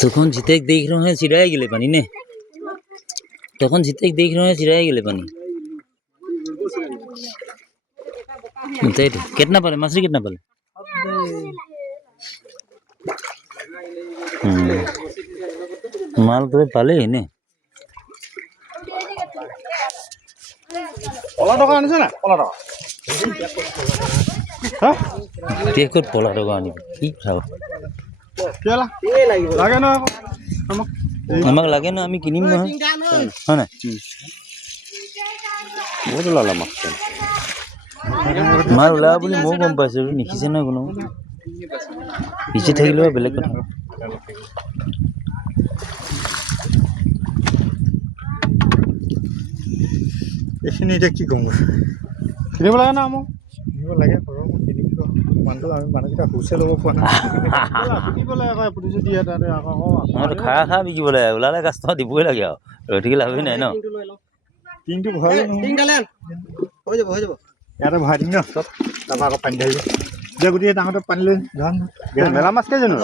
तखन जीते देख रहे हैं चिड़ाए गेले पानी ने तखन जीते देख रहे हैं चिड़ाए गेले पानी कितना पाले मछली कितना पाले माल तो पाले ही ने পলা টকা আনিছে না পলা টকা হ্যাঁ টেকত পলা টকা আনিব কি খাও কেলা লাগে না আমাক লাগে না আমি কিনিম নহয় হয় না বহুত লালা মাছ মাল ওলা বুলি মই গম পাইছো নিখিছে না কোনো পিছে থাকিলেও বেলেগ কথা এখিনি এটা কি কম কিনিব লাগে না মোক কিনিব লাগে মানুহটো আমি মানুহকেইটা হুচে ল'ব পৰা নাই কিনিব লাগে আকৌ পুলিচে দিয়ে তাতে আকৌ খাৰা খাৰা বিকিব লাগে ওলালে কাষ্টমাৰ দিবই লাগে আৰু ৰৈ থাকি লাভেই নাই ন টিংটো ভৰাই হৈ যাব ইয়াতে ভৰাই দিম ন চব তাৰপৰা আকৌ পানী ঢালিব যে গোটেই ডাঙৰতে পানী লৈ যাম মেলা মাছ কেইজনো